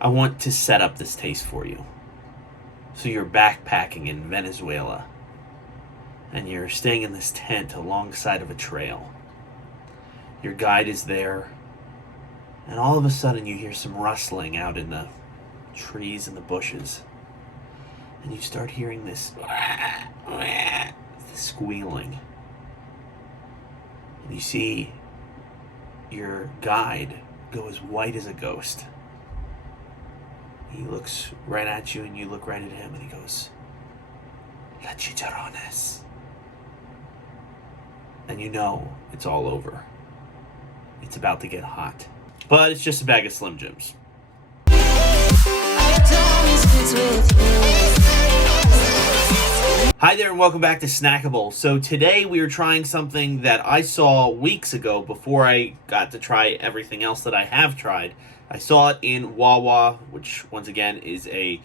I want to set up this taste for you. So you're backpacking in Venezuela, and you're staying in this tent alongside of a trail. Your guide is there, and all of a sudden you hear some rustling out in the trees and the bushes. And you start hearing this squealing. And you see your guide go as white as a ghost. He looks right at you, and you look right at him, and he goes, "La chicharrones." And you know it's all over. It's about to get hot. But it's just a bag of Slim Jims. Hi there, and welcome back to Snackable. So today we are trying something that I saw weeks ago before I got to try everything else that I have tried. I saw it in Wawa, which once again is a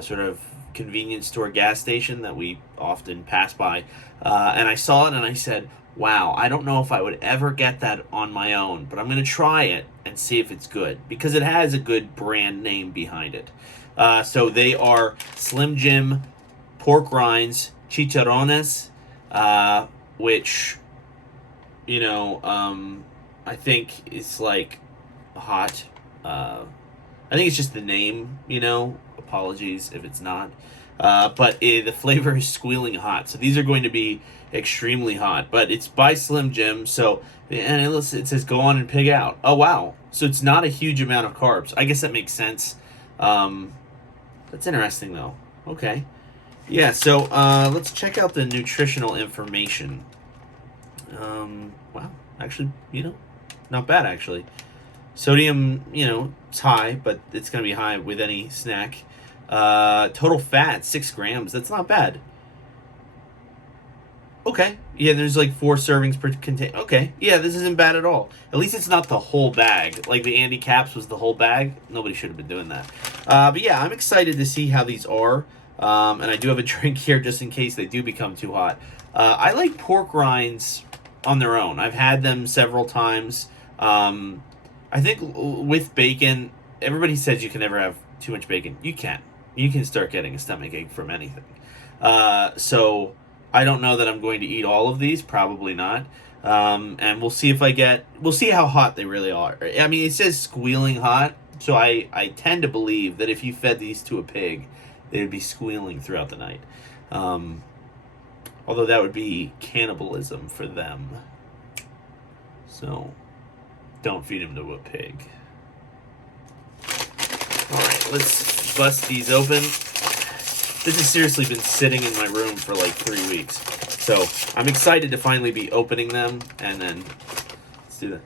sort of convenience store gas station that we often pass by. And I saw it and I said, wow, I don't know if I would ever get that on my own, but I'm going to try it and see if it's good, because it has a good brand name behind it. So they are Slim Jim pork rinds chicharrones, which, you know, I think is like hot. I think it's just the name, you know. Apologies if it's not. But the flavor is squealing hot. So these are going to be extremely hot. But it's by Slim Jim. So, and it says go on and pig out. Oh, wow. So it's not a huge amount of carbs. I guess that makes sense. That's interesting, though. Okay. Yeah, so let's check out the nutritional information. Wow. Actually, you know, not bad, actually. Sodium, you know, it's high, but it's going to be high with any snack. Total fat, 6 grams. That's not bad. Okay. Yeah, there's like 4 servings per contain. Okay. Yeah, this isn't bad at all. At least it's not the whole bag. Like the Andy Caps was the whole bag. Nobody should have been doing that. But yeah, I'm excited to see how these are. And I do have a drink here just in case they do become too hot. I like pork rinds on their own. I've had them several times. I think with bacon, everybody says you can never have too much bacon. You can. You can start getting a stomach ache from anything. So I don't know that I'm going to eat all of these. Probably not. And we'll see if we'll see how hot they really are. I mean, it says squealing hot. So I tend to believe that if you fed these to a pig, they would be squealing throughout the night. Although that would be cannibalism for them. So don't feed him to a pig. Alright, let's bust these open. This has seriously been sitting in my room for like 3 weeks. So I'm excited to finally be opening them, and then let's do that.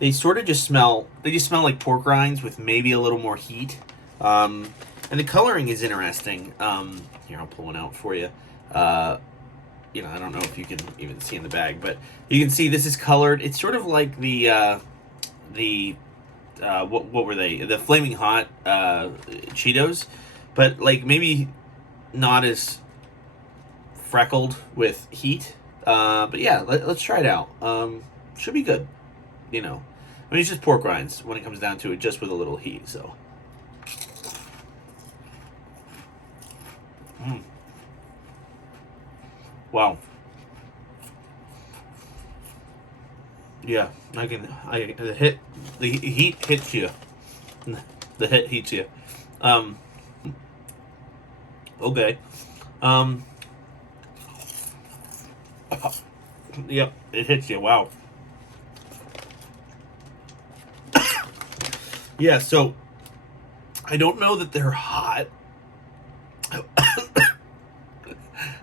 They sort of just smell like pork rinds with maybe a little more heat. And the coloring is interesting. Here, I'll pull one out for you. You know, I don't know if you can even see in the bag, but you can see this is colored. It's sort of like what were they? The Flaming Hot Cheetos, but like maybe not as freckled with heat. But yeah, let's try it out. Should be good. You know, I mean, it's just pork rinds when it comes down to it, just with a little heat. So. Wow. Yeah, the heat hits you. The hit heats you. Okay. Yep, it hits you. Wow. Yeah, so I don't know that they're hot.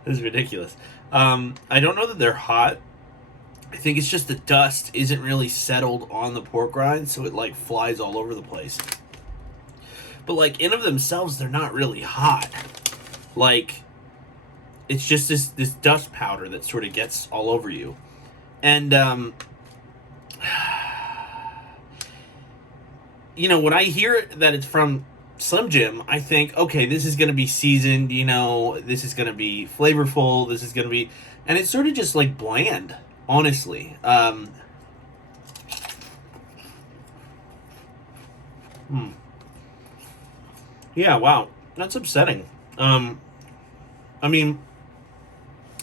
This is ridiculous. I don't know that they're hot. I think it's just the dust isn't really settled on the pork rind, so it like flies all over the place. But like in of themselves, they're not really hot. Like it's just this dust powder that sort of gets all over you. And you know, when I hear that it's from Slim Jim, I think, okay, this is going to be seasoned, you know, this is going to be flavorful, this is going to be, and it's sort of just like bland, honestly. Yeah, wow. That's upsetting. I mean,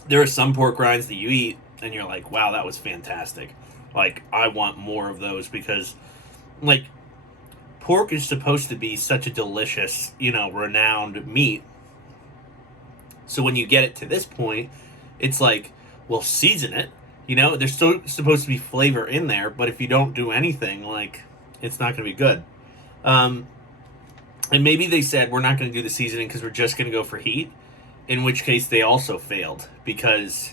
there are some pork rinds that you eat and you're like, wow, that was fantastic. Like, I want more of those because, like, pork is supposed to be such a delicious, renowned meat. So when you get it to this point, it's like, well, season it. There's still supposed to be flavor in there, but if you don't do anything, like, it's not going to be good. And maybe they said, we're not going to do the seasoning because we're just going to go for heat, in which case they also failed because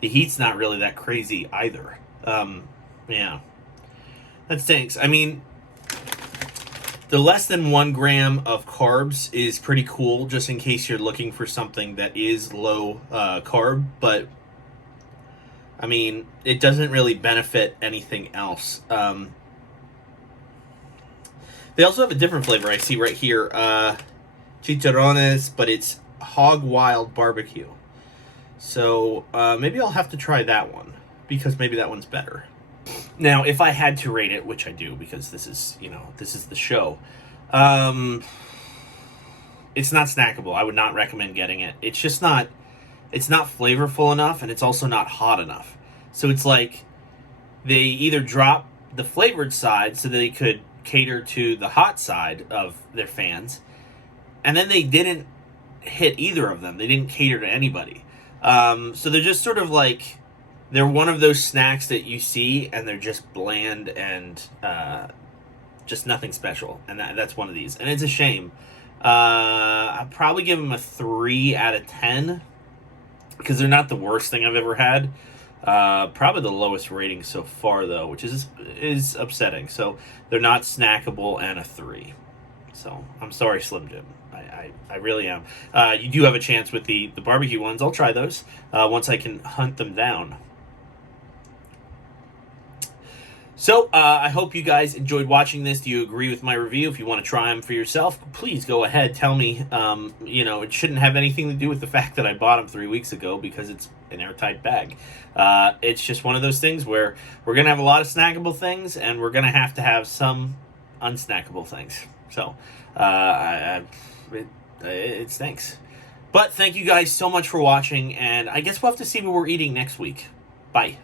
the heat's not really that crazy either. Yeah. That stinks. I mean, the less than 1 gram of carbs is pretty cool, just in case you're looking for something that is low carb, but I mean, it doesn't really benefit anything else. They also have a different flavor I see right here, chicharrones, but it's hog wild barbecue. So maybe I'll have to try that one, because maybe that one's better. Now, if I had to rate it, which I do, because this is the show, it's not snackable. I would not recommend getting it. It's just not, it's not flavorful enough, and it's also not hot enough. So it's like they either drop the flavored side so they could cater to the hot side of their fans, and then they didn't hit either of them. They didn't cater to anybody. So they're just sort of like, they're one of those snacks that you see and they're just bland and just nothing special. And that's one of these. And it's a shame. I'd probably give them a 3 out of 10 because they're not the worst thing I've ever had. Probably the lowest rating so far, though, which is upsetting. So they're not snackable, and a 3. So I'm sorry, Slim Jim. I really am. You do have a chance with the barbecue ones. I'll try those once I can hunt them down. So, I hope you guys enjoyed watching this. Do you agree with my review? If you want to try them for yourself, please go ahead. Tell me. It shouldn't have anything to do with the fact that I bought them 3 weeks ago because it's an airtight bag. It's just one of those things where we're going to have a lot of snackable things and we're going to have some unsnackable things. So, it stinks. But thank you guys so much for watching, and I guess we'll have to see what we're eating next week. Bye.